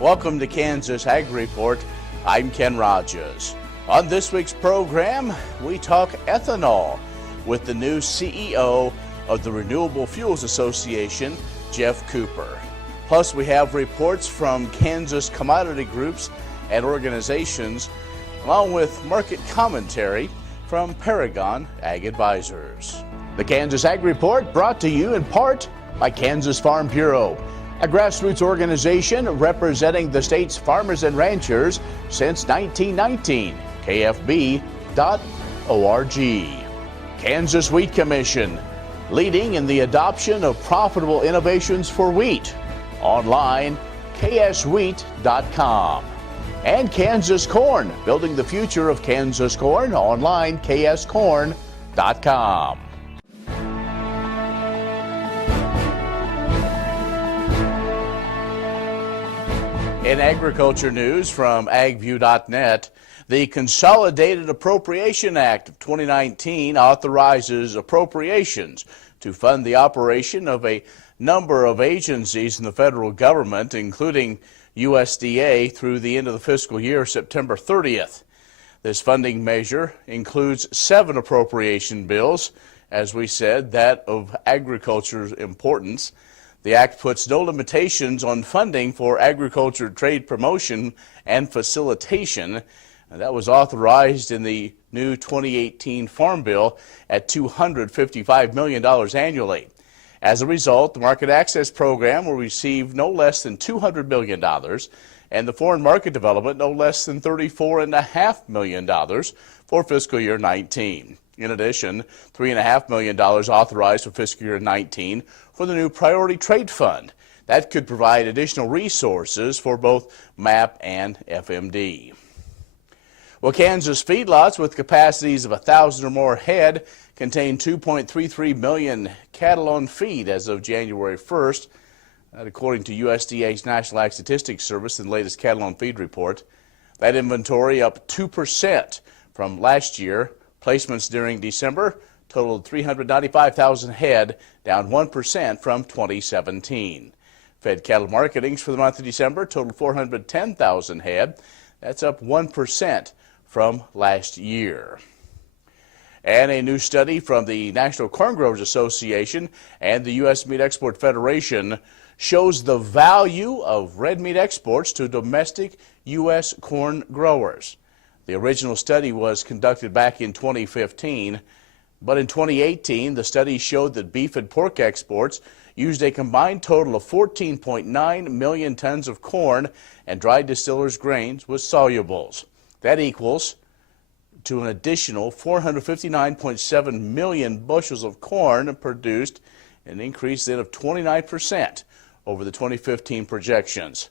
Welcome to Kansas Ag Report. I'm Ken Rogers. On this week's program, we talk ethanol with the new CEO of the Renewable Fuels Association, Geoff Cooper. Plus, we have reports from Kansas commodity groups and organizations, along with market commentary from Paragon AG Advisors. The Kansas Ag Report brought to you in part by Kansas Farm Bureau, a grassroots organization representing the state's farmers and ranchers since 1919, kfb.org. Kansas Wheat Commission, leading in the adoption of profitable innovations for wheat. Online, kswheat.com. And Kansas Corn, building the future of Kansas corn. Online, kscorn.com. In agriculture news from agview.net, the Consolidated Appropriation Act of 2019 authorizes appropriations to fund the operation of a number of agencies in the federal government, including USDA, through the end of the fiscal year, September 30th. This funding measure includes 7 appropriation bills, as we said, that of agriculture's importance. The act puts no limitations on funding for agriculture trade promotion and facilitation. That was authorized in the new 2018 Farm Bill at $255 million annually. As a result, the Market Access Program will receive no less than $200 million, and the Foreign Market Development no less than $34.5 million for fiscal year 19. In addition, $3.5 million authorized for fiscal year 19 for the new Priority Trade Fund. That could provide additional resources for both MAP and FMD. Well, Kansas feedlots with capacities of 1,000 or more head contain 2.33 million cattle on feed as of January 1st. That according to USDA's National Ag Statistics Service in the latest cattle on feed report. That inventory up 2% from last year. Placements during December totaled 395,000 head, down 1% from 2017. Fed cattle marketings for the month of December totaled 410,000 head. That's up 1% from last year. And a new study from the National Corn Growers Association and the U.S. Meat Export Federation shows the value of red meat exports to domestic U.S. corn growers. The original study was conducted back in 2015, but in 2018, the study showed that beef and pork exports used a combined total of 14.9 million tons of corn and dried distillers grains with solubles. That equals to an additional 459.7 million bushels of corn produced, an increase then of 29% over the 2015 projections.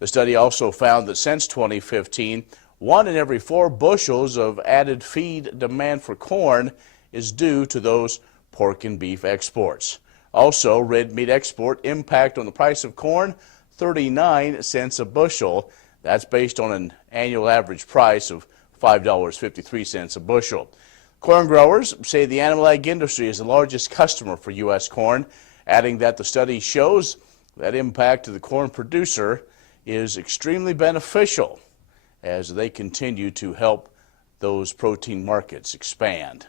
The study also found that since 2015, 1 in every 4 bushels of added feed demand for corn is due to those pork and beef exports. Also, red meat export impact on the price of corn, 39 cents a bushel. That's based on an annual average price of $5.53 a bushel. Corn growers say the animal ag industry is the largest customer for U.S. corn, adding that the study shows that impact to the corn producer is extremely beneficial as they continue to help those protein markets expand.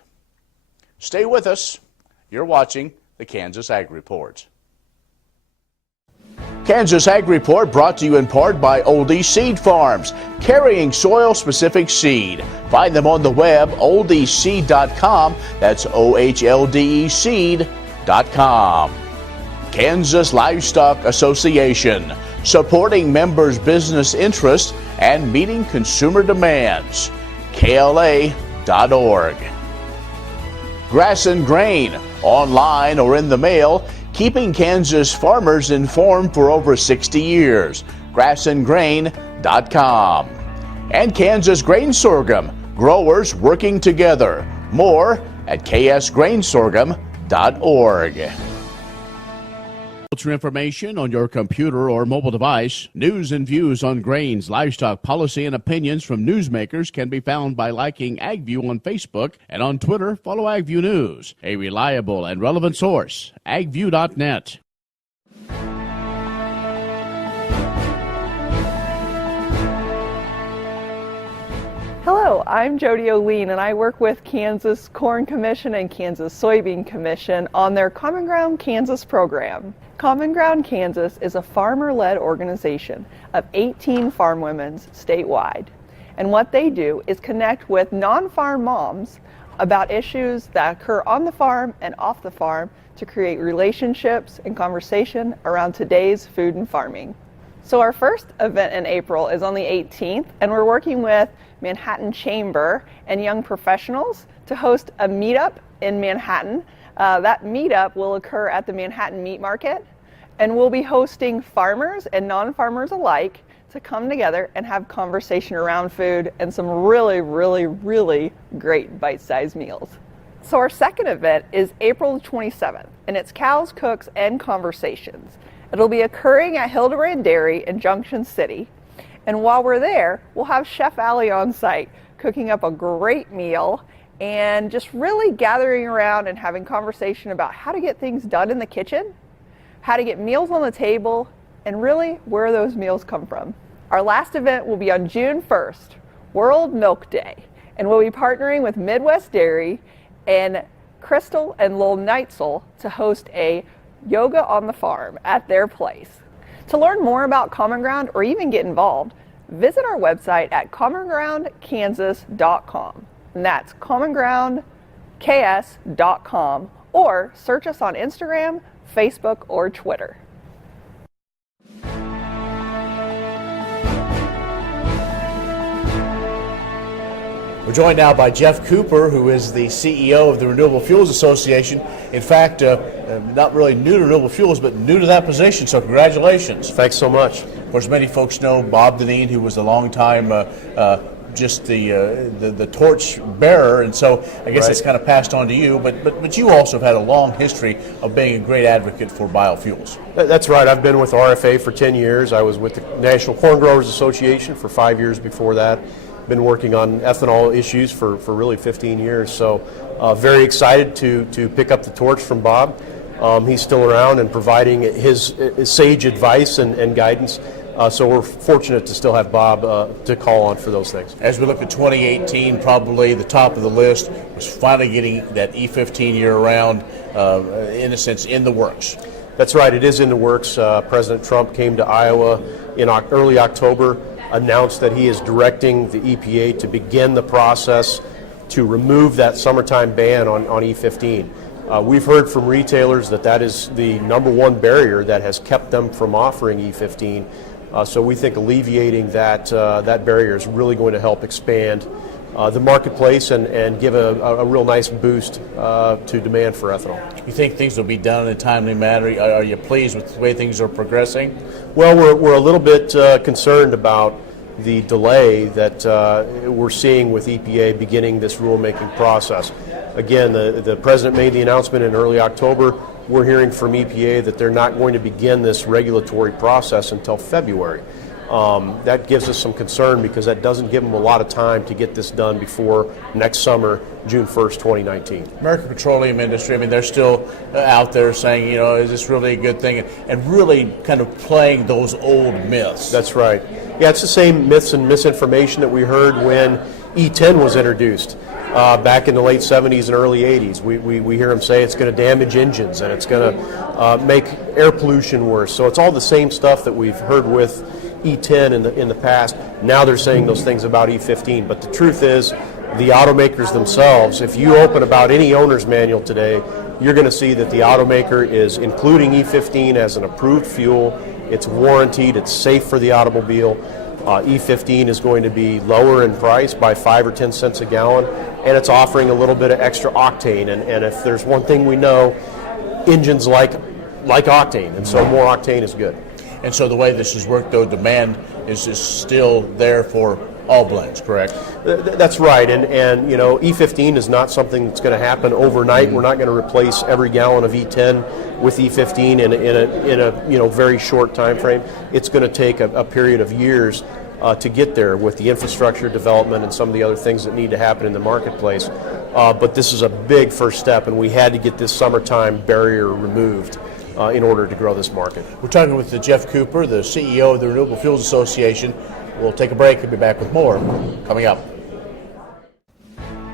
Stay with us. You're watching the Kansas Ag Report. Kansas Ag Report brought to you in part by Oldie Seed Farms, carrying soil-specific seed. Find them on the web, oldeseed.com. That's OHLDE seed.com. Kansas Livestock Association, supporting members' business interests and meeting consumer demands. KLA.org. Grass and Grain, online or in the mail, keeping Kansas farmers informed for over 60 years. Grassandgrain.com. And Kansas Grain Sorghum, growers working together. More at ksgrainsorghum.org. Information on your computer or mobile device. News and views on grains, livestock, policy, and opinions from newsmakers can be found by liking AgView on Facebook, and on Twitter, follow AgView News, a reliable and relevant source, agview.net. Hello, I'm Jody Oline, and I work with Kansas Corn Commission and Kansas Soybean Commission on their Common Ground Kansas program. Common Ground Kansas is a farmer-led organization of 18 farm women statewide. And what they do is connect with non-farm moms about issues that occur on the farm and off the farm to create relationships and conversation around today's food and farming. So our first event in April is on the 18th, and we're working with Manhattan Chamber and young professionals to host a meetup in Manhattan. That meetup will occur at the Manhattan Meat Market, and we'll be hosting farmers and non-farmers alike to come together and have conversation around food and some really great bite-sized meals. So our second event is April 27th, and it's Cows, Cooks, and Conversations. It'll be occurring at Hildebrand Dairy in Junction City. And while we're there, we'll have Chef Allie on site cooking up a great meal and just really gathering around and having conversation about how to get things done in the kitchen, how to get meals on the table, and really where those meals come from. Our last event will be on June 1st, World Milk Day, and we'll be partnering with Midwest Dairy and Crystal and Lowell Neitzel to host a yoga on the farm at their place. To learn more about Common Ground or even get involved, visit our website at commongroundkansas.com. And that's commongroundks.com, or search us on Instagram, Facebook, or Twitter. We're joined now by Geoff Cooper, who is the CEO of the Renewable Fuels Association. In fact, not really new to renewable fuels, but new to that position, so congratulations. Thanks so much. Of course, many folks know Bob Dineen, who was a long time just the torch bearer, and so I guess it's kind of passed on to you, but you also have had a long history of being a great advocate for biofuels. That's right. I've been with RFA for 10 years. I was with the National Corn Growers Association for 5 years before that. Been working on ethanol issues for really 15 years, so very excited to pick up the torch from Bob. He's still around and providing his sage advice and guidance, so we're fortunate to still have Bob to call on for those things. As we look at 2018, probably the top of the list was finally getting that E15 year-round, in a sense, in the works. That's right, it is in the works. President Trump came to Iowa in early October, announced that he is directing the EPA to begin the process to remove that summertime ban on E15. We've heard from retailers that is the number one barrier that has kept them from offering E15. So we think alleviating that barrier is really going to help expand the marketplace and give a real nice boost to demand for ethanol. You think things will be done in a timely manner? Are you pleased with the way things are progressing? Well, we're a little bit concerned about the delay that we're seeing with EPA beginning this rulemaking process. Again, the President made the announcement in early October. We're hearing from EPA that they're not going to begin this regulatory process until February. That gives us some concern because that doesn't give them a lot of time to get this done before next summer, June 1st, 2019. American petroleum industry, I mean, they're still out there saying, is this really a good thing? And really kind of playing those old myths. That's right. Yeah, it's the same myths and misinformation that we heard when E10 was introduced back in the late 70s and early 80s. We hear them say it's going to damage engines and it's going to make air pollution worse. So it's all the same stuff that we've heard with E10 in the past. Now they're saying those things about E15. But the truth is, the automakers themselves, if you open about any owner's manual today, you're going to see that the automaker is including E15 as an approved fuel. It's warranted, it's safe for the automobile. E15 is going to be lower in price by 5 or 10 cents a gallon, and it's offering a little bit of extra octane. And if there's one thing we know, engines like octane, and so more octane is good. And so the way this has worked, though, demand is still there for all blends, correct? That's right, and E15 is not something that's going to happen overnight. We're not going to replace every gallon of E10 with E15 in a very short time frame. It's going to take a period of years to get there with the infrastructure development and some of the other things that need to happen in the marketplace. But this is a big first step, and we had to get this summertime barrier removed in order to grow this market. We're talking with Geoff Cooper, the CEO of the Renewable Fuels Association. We'll take a break and be back with more coming up.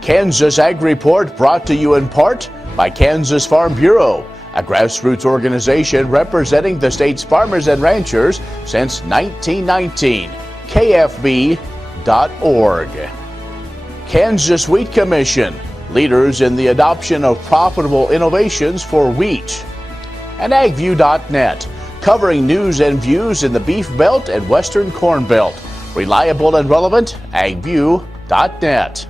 Kansas Ag Report brought to you in part by Kansas Farm Bureau, a grassroots organization representing the state's farmers and ranchers since 1919. KFB.org. Kansas Wheat Commission, leaders in the adoption of profitable innovations for wheat. And AgView.net, covering news and views in the Beef Belt and Western Corn Belt. Reliable and relevant, AgView.net.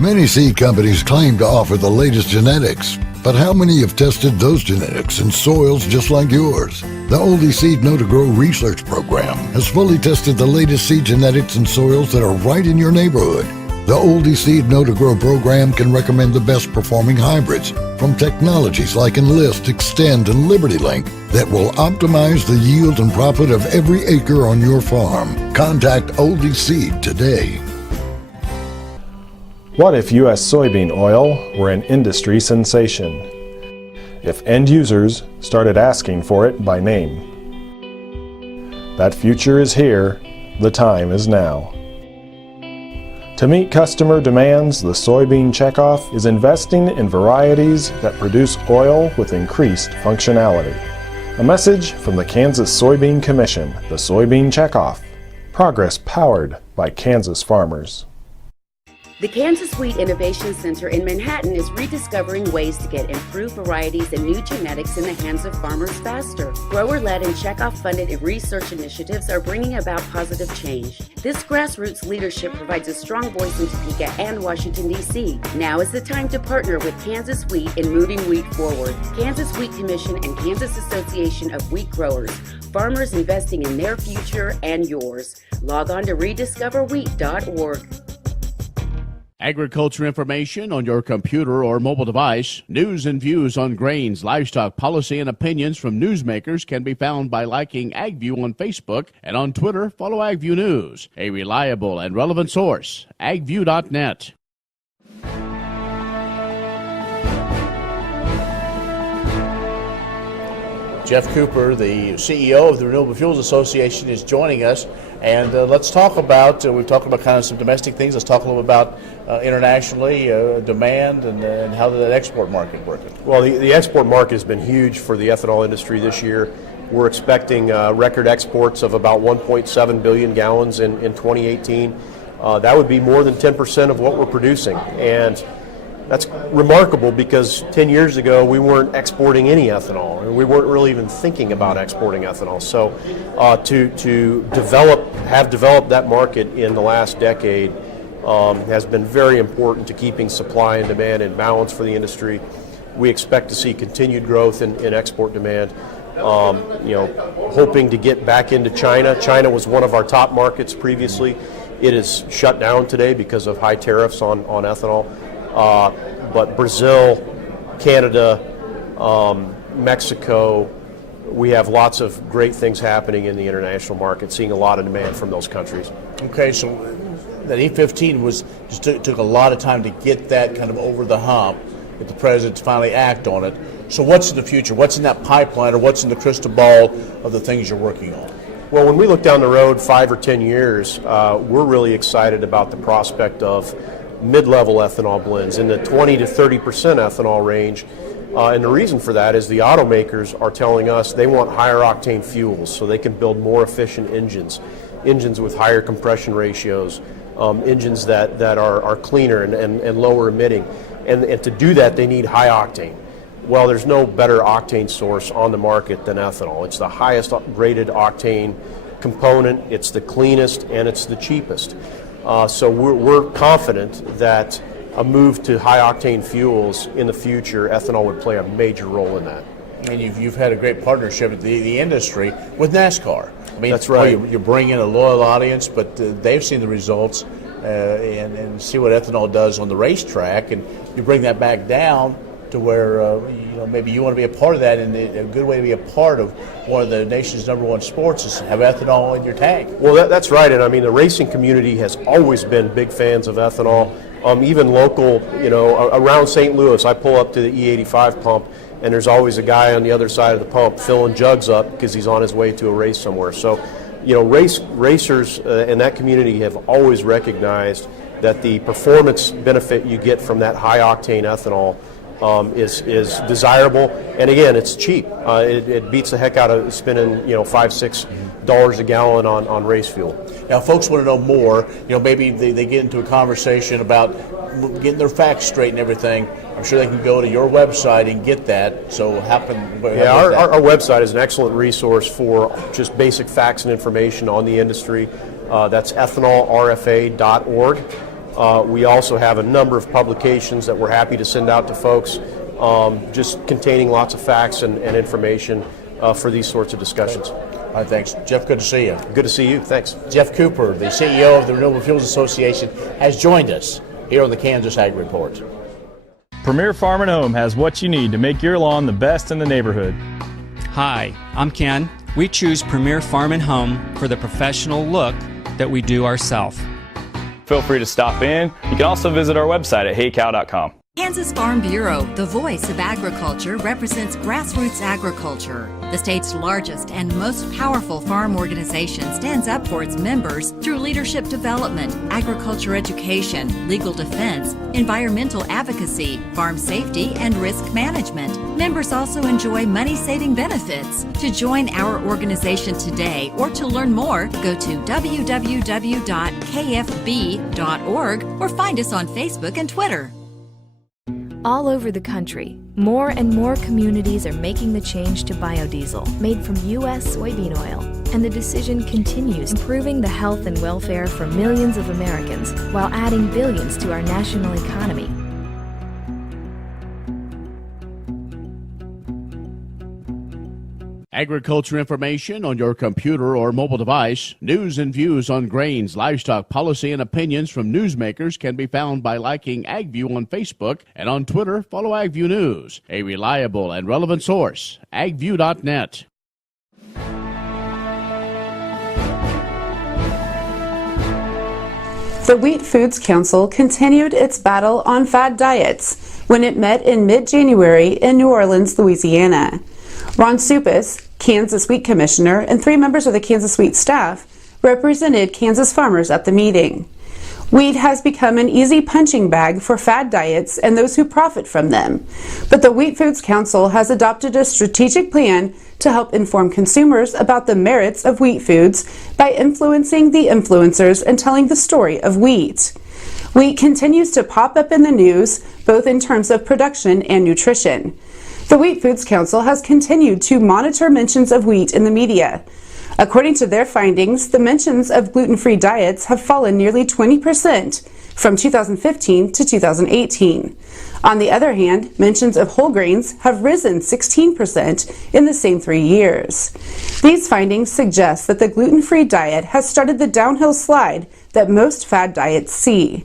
Many seed companies claim to offer the latest genetics, but how many have tested those genetics in soils just like yours? The Oldie Seed Know to Grow research program has fully tested the latest seed genetics in soils that are right in your neighborhood. The Oldie Seed Know to Grow program can recommend the best performing hybrids from technologies like Enlist, Extend, and Liberty Link that will optimize the yield and profit of every acre on your farm. Contact Oldie Seed today. What if U.S. soybean oil were an industry sensation? If end users started asking for it by name? That future is here. The time is now. To meet customer demands, the Soybean Checkoff is investing in varieties that produce oil with increased functionality. A message from the Kansas Soybean Commission, the Soybean Checkoff. Progress powered by Kansas farmers. The Kansas Wheat Innovation Center in Manhattan is rediscovering ways to get improved varieties and new genetics in the hands of farmers faster. Grower-led and checkoff-funded research initiatives are bringing about positive change. This grassroots leadership provides a strong voice in Topeka and Washington, D.C. Now is the time to partner with Kansas Wheat in moving wheat forward. Kansas Wheat Commission and Kansas Association of Wheat Growers. Farmers investing in their future and yours. Log on to rediscoverwheat.org. Agriculture information on your computer or mobile device. News and views on grains, livestock, policy, and opinions from newsmakers can be found by liking AgView on Facebook, and on Twitter, follow AgView News, a reliable and relevant source. AgView.net. Geoff Cooper, the CEO of the Renewable Fuels Association, is joining us. And let's talk about, we've talked about kind of some domestic things. Let's talk a little bit about internationally, demand and how that export market working. Well, the export market has been huge for the ethanol industry this year. We're expecting record exports of about 1.7 billion gallons in 2018. That would be more than 10% of what we're producing. And that's remarkable because 10 years ago we weren't exporting any ethanol, and we weren't really even thinking about exporting ethanol. So to have developed that market in the last decade has been very important to keeping supply and demand in balance for the industry. We expect to see continued growth in export demand. Hoping to get back into China. China was one of our top markets previously. It is shut down today because of high tariffs on ethanol. But Brazil, Canada, Mexico, we have lots of great things happening in the international market, seeing a lot of demand from those countries. Okay, so that E15 took a lot of time to get that kind of over the hump, get the president to finally act on it. So what's in the future? What's in that pipeline, or what's in the crystal ball of the things you're working on? Well, when we look down the road 5 or 10 years, we're really excited about the prospect of mid-level ethanol blends in the 20 to 30% ethanol range. And the reason for that is the automakers are telling us they want higher octane fuels so they can build more efficient engines with higher compression ratios, engines that are cleaner and lower emitting. And to do that, they need high octane. Well, there's no better octane source on the market than ethanol. It's the highest rated octane component, it's the cleanest, and it's the cheapest. So we're confident that a move to high-octane fuels in the future, ethanol would play a major role in that. And you've had a great partnership with the industry with NASCAR. I mean, that's right. You bring in a loyal audience, but they've seen the results and see what ethanol does on the racetrack, and you bring that back down to where maybe you want to be a part of that, and a good way to be a part of one of the nation's #1 sports is to have ethanol in your tank. Well, that's right, and I mean the racing community has always been big fans of ethanol. Even local, around St. Louis, I pull up to the E85 pump, and there's always a guy on the other side of the pump filling jugs up because he's on his way to a race somewhere. So, racers in that community have always recognized that the performance benefit you get from that high octane ethanol is desirable, and again, it's cheap. It beats the heck out of spending $5-6 a gallon on race fuel. Now, folks want to know more. Maybe they get into a conversation about getting their facts straight and everything. I'm sure they can go to your website and get that. So, our website is an excellent resource for just basic facts and information on the industry. That's ethanolrfa.org. We also have a number of publications that we're happy to send out to folks, just containing lots of facts and information for these sorts of discussions. All right, thanks. Geoff, good to see you. Good to see you. Thanks. Geoff Cooper, the CEO of the Renewable Fuels Association, has joined us here on the Kansas Ag Report. Premier Farm and Home has what you need to make your lawn the best in the neighborhood. Hi, I'm Ken. We choose Premier Farm and Home for the professional look that we do ourselves. Feel free to stop in. You can also visit our website at heycow.com. Kansas Farm Bureau, the voice of agriculture, represents grassroots agriculture. The state's largest and most powerful farm organization stands up for its members through leadership development, agriculture education, legal defense, environmental advocacy, farm safety, and risk management. Members also enjoy money-saving benefits. To join our organization today or to learn more, go to www.kfb.org or find us on Facebook and Twitter. All over the country, more and more communities are making the change to biodiesel made from U.S. soybean oil, and the decision continues improving the health and welfare for millions of Americans while adding billions to our national economy. Agriculture information on your computer or mobile device. News and views on grains, livestock, policy, and opinions from newsmakers can be found by liking AgView on Facebook, and on Twitter, follow AgView News, a reliable and relevant source. agview.net. The Wheat Foods Council continued its battle on fad diets when it met in mid-January in New Orleans, Louisiana. Ron Supis, Kansas Wheat Commissioner, and 3 members of the Kansas Wheat staff represented Kansas farmers at the meeting. Wheat has become an easy punching bag for fad diets and those who profit from them. But the Wheat Foods Council has adopted a strategic plan to help inform consumers about the merits of wheat foods by influencing the influencers and telling the story of wheat. Wheat continues to pop up in the news, both in terms of production and nutrition. The Wheat Foods Council has continued to monitor mentions of wheat in the media. According to their findings, the mentions of gluten-free diets have fallen nearly 20% from 2015 to 2018. On the other hand, mentions of whole grains have risen 16% in the same 3 years. These findings suggest that the gluten-free diet has started the downhill slide that most fad diets see.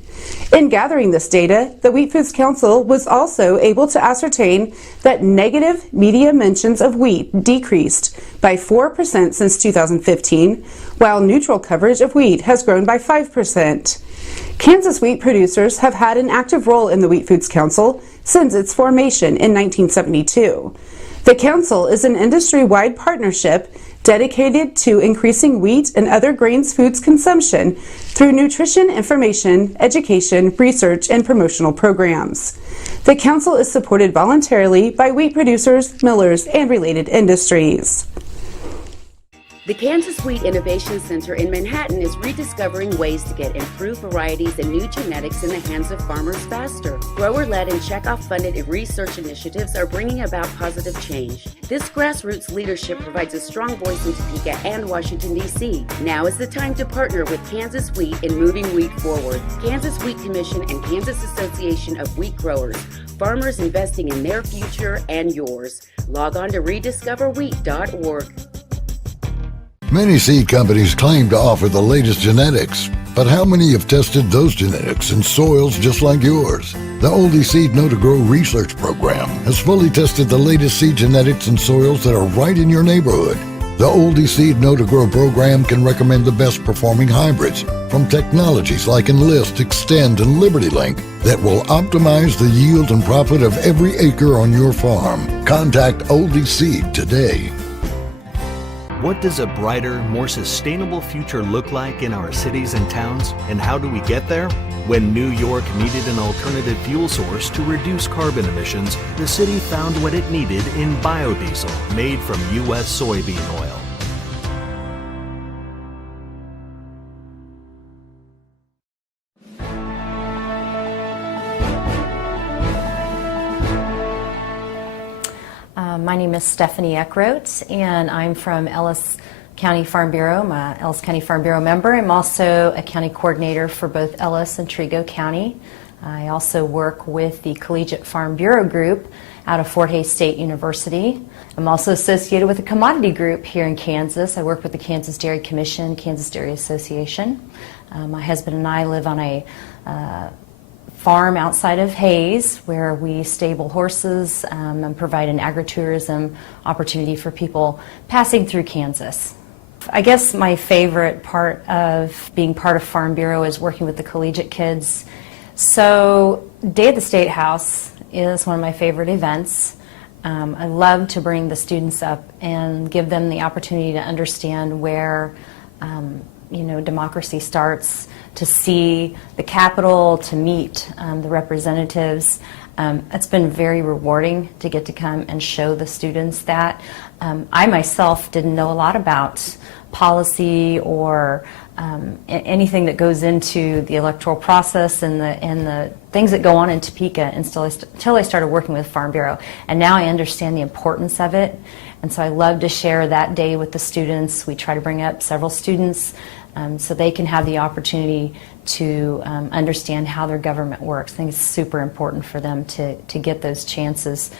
In gathering this data, the Wheat Foods Council was also able to ascertain that negative media mentions of wheat decreased by 4% since 2015, while neutral coverage of wheat has grown by 5%. Kansas wheat producers have had an active role in the Wheat Foods Council since its formation in 1972. The council is an industry-wide partnership dedicated to increasing wheat and other grains foods consumption through nutrition information, education, research, and promotional programs. The council is supported voluntarily by wheat producers, millers, and related industries. The Kansas Wheat Innovation Center in Manhattan is rediscovering ways to get improved varieties and new genetics in the hands of farmers faster. Grower-led and checkoff-funded research initiatives are bringing about positive change. This grassroots leadership provides a strong voice in Topeka and Washington, D.C. Now is the time to partner with Kansas Wheat in moving wheat forward. Kansas Wheat Commission and Kansas Association of Wheat Growers. Farmers investing in their future and yours. Log on to rediscoverwheat.org. Many seed companies claim to offer the latest genetics, but how many have tested those genetics in soils just like yours? The Oldie Seed Know to Grow research program has fully tested the latest seed genetics in soils that are right in your neighborhood. The Oldie Seed Know to Grow program can recommend the best performing hybrids from technologies like Enlist, Extend, and LibertyLink that will optimize the yield and profit of every acre on your farm. Contact Oldie Seed today. What does a brighter, more sustainable future look like in our cities and towns, and how do we get there? When New York needed an alternative fuel source to reduce carbon emissions, the city found what it needed in biodiesel made from U.S. soybean oil. My name is Stephanie Eckroat, and I'm from Ellis County Farm Bureau. I'm a Ellis County Farm Bureau member. I'm also a county coordinator for both Ellis and Trego County. I also work with the Collegiate Farm Bureau group out of Fort Hays State University. I'm also associated with a commodity group here in Kansas. I work with the Kansas Dairy Commission, Kansas Dairy Association. My husband and I live on a farm outside of Hays where we stable horses and provide an agritourism opportunity for people passing through Kansas. I guess my favorite part of being part of Farm Bureau is working with the collegiate kids. So Day at the State House is one of my favorite events. I love to bring the students up and give them the opportunity to understand where democracy starts, to see the Capitol, to meet the representatives. It's been very rewarding to get to come and show the students that. I myself didn't know a lot about policy or anything that goes into the electoral process and the things that go on in Topeka until I started working with Farm Bureau. And now I understand the importance of it. And so I love to share that day with the students. We try to bring up several students so they can have the opportunity to understand how their government works. I think it's super important for them to get those chances.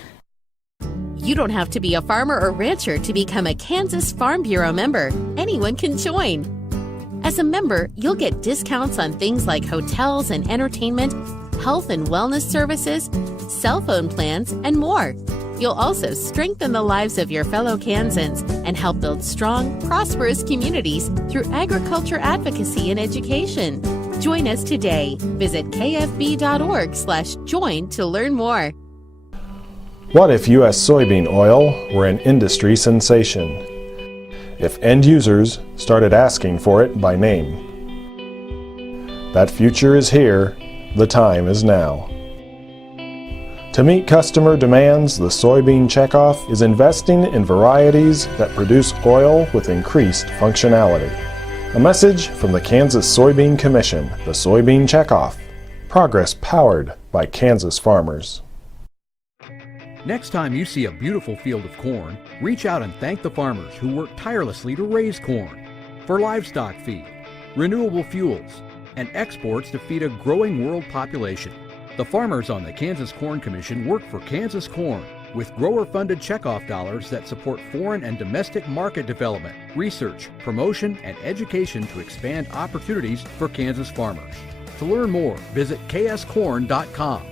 You don't have to be a farmer or rancher to become a Kansas Farm Bureau member. Anyone can join. As a member, you'll get discounts on things like hotels and entertainment, health and wellness services, cell phone plans, and more. You'll also strengthen the lives of your fellow Kansans and help build strong, prosperous communities through agriculture advocacy and education. Join us today. Visit kfb.org/join to learn more. What if U.S. soybean oil were an industry sensation? If end users started asking for it by name? That future is here. The time is now. To meet customer demands, the soybean checkoff is investing in varieties that produce oil with increased functionality. A message from the Kansas Soybean Commission, the Soybean Checkoff. Progress powered by Kansas farmers. Next time you see a beautiful field of corn, reach out and thank the farmers who work tirelessly to raise corn for livestock feed, renewable fuels, and exports to feed a growing world population. The farmers on the Kansas Corn Commission work for Kansas Corn with grower-funded checkoff dollars that support foreign and domestic market development, research, promotion, and education to expand opportunities for Kansas farmers. To learn more, visit kscorn.com.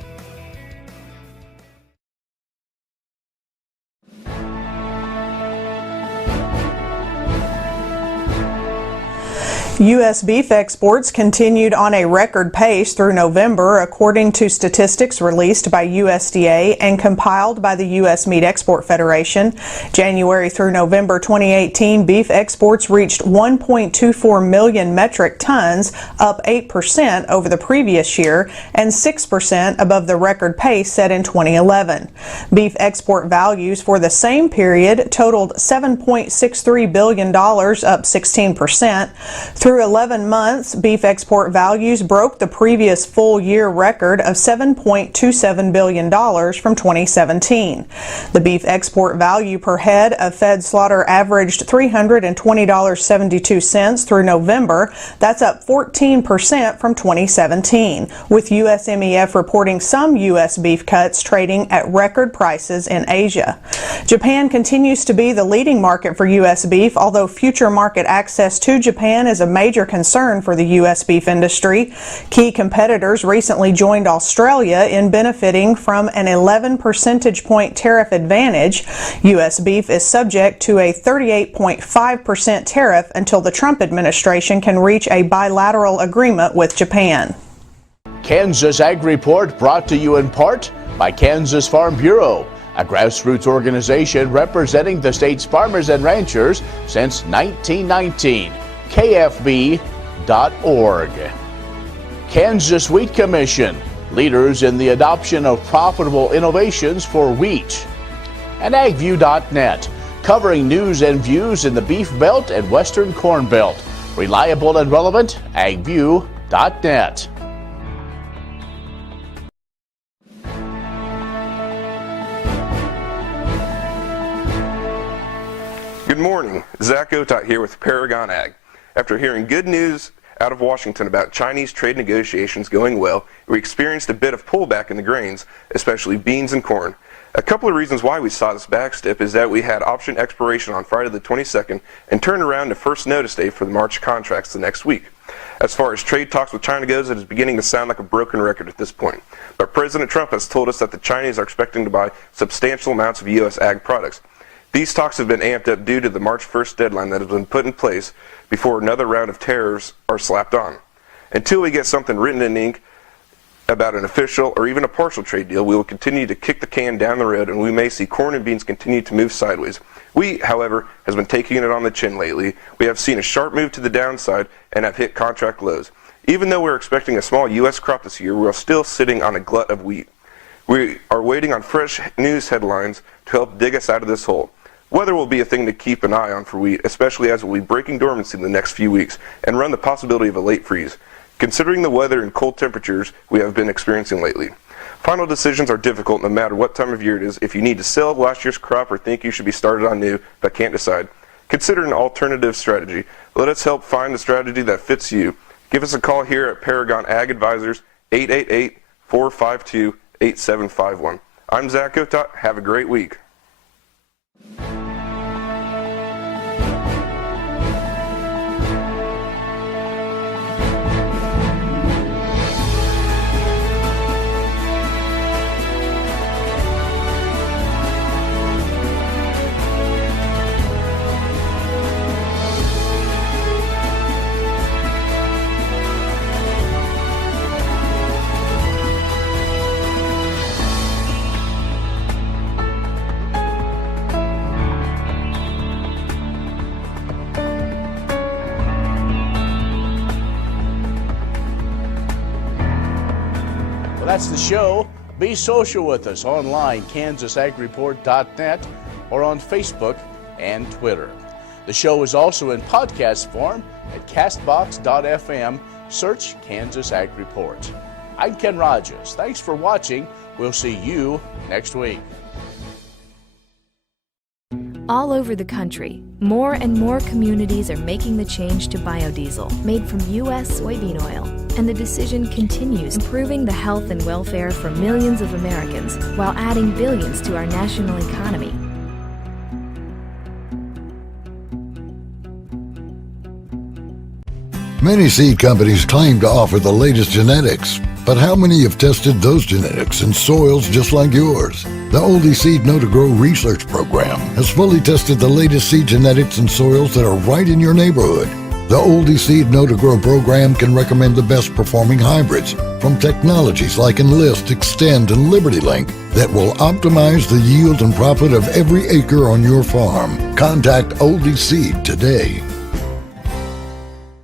U.S. beef exports continued on a record pace through November, according to statistics released by USDA and compiled by the U.S. Meat Export Federation. January through November 2018, beef exports reached 1.24 million metric tons, up 8% over the previous year and 6% above the record pace set in 2011. Beef export values for the same period totaled $7.63 billion, up 16%. Through 11 months, beef export values broke the previous full-year record of $7.27 billion from 2017. The beef export value per head of fed slaughter averaged $320.72 through November. That's up 14% from 2017, with USMEF reporting some U.S. beef cuts trading at record prices in Asia. Japan continues to be the leading market for U.S. beef, although future market access to Japan is a major concern for the U.S. beef industry. Key competitors recently joined Australia in benefiting from an 11 percentage point tariff advantage. U.S. beef is subject to a 38.5% tariff until the Trump administration can reach a bilateral agreement with Japan. Kansas Ag Report brought to you in part by Kansas Farm Bureau, a grassroots organization representing the state's farmers and ranchers since 1919. KFB.org. Kansas Wheat Commission, leaders in the adoption of profitable innovations for wheat. And AgView.net, covering news and views in the Beef Belt and Western Corn Belt. Reliable and relevant, AgView.net. Good morning, Zach Otot here with Paragon AG. After hearing good news out of Washington about Chinese trade negotiations going well, we experienced a bit of pullback in the grains, especially beans and corn. A couple of reasons why we saw this backstep is that we had option expiration on Friday the 22nd and turned around to first notice day for the March contracts the next week. As far as trade talks with China goes, it is beginning to sound like a broken record at this point. But President Trump has told us that the Chinese are expecting to buy substantial amounts of U.S. ag products. These talks have been amped up due to the March 1st deadline that has been put in place before another round of tariffs are slapped on. Until we get something written in ink about an official or even a partial trade deal, we will continue to kick the can down the road, and we may see corn and beans continue to move sideways. Wheat, however, has been taking it on the chin lately. We have seen a sharp move to the downside and have hit contract lows. Even though we're expecting a small U.S. crop this year, we're still sitting on a glut of wheat. We are waiting on fresh news headlines to help dig us out of this hole. Weather will be a thing to keep an eye on for wheat, especially as we'll be breaking dormancy in the next few weeks and run the possibility of a late freeze, considering the weather and cold temperatures we have been experiencing lately. Final decisions are difficult no matter what time of year it is. If you need to sell last year's crop or think you should be started on new but can't decide, consider an alternative strategy. Let us help find the strategy that fits you. Give us a call here at Paragon Ag Advisors, 888-452-8751. I'm Zach Otot. Have a great week. That's the show. Be social with us online, KansasAgReport.net, or on Facebook and Twitter. The show is also in podcast form at castbox.fm. Search Kansas Ag Report. I'm Ken Rogers. Thanks for watching. We'll see you next week. All over the country, more and more communities are making the change to biodiesel made from U.S. soybean oil. And the decision continues, improving the health and welfare for millions of Americans while adding billions to our national economy. Many seed companies claim to offer the latest genetics, but how many have tested those genetics in soils just like yours? The Oldie Seed Know to Grow research program has fully tested the latest seed genetics in soils that are right in your neighborhood. The Oldie Seed Know to Grow program can recommend the best performing hybrids from technologies like Enlist, Extend, and Liberty Link that will optimize the yield and profit of every acre on your farm. Contact Oldie Seed today.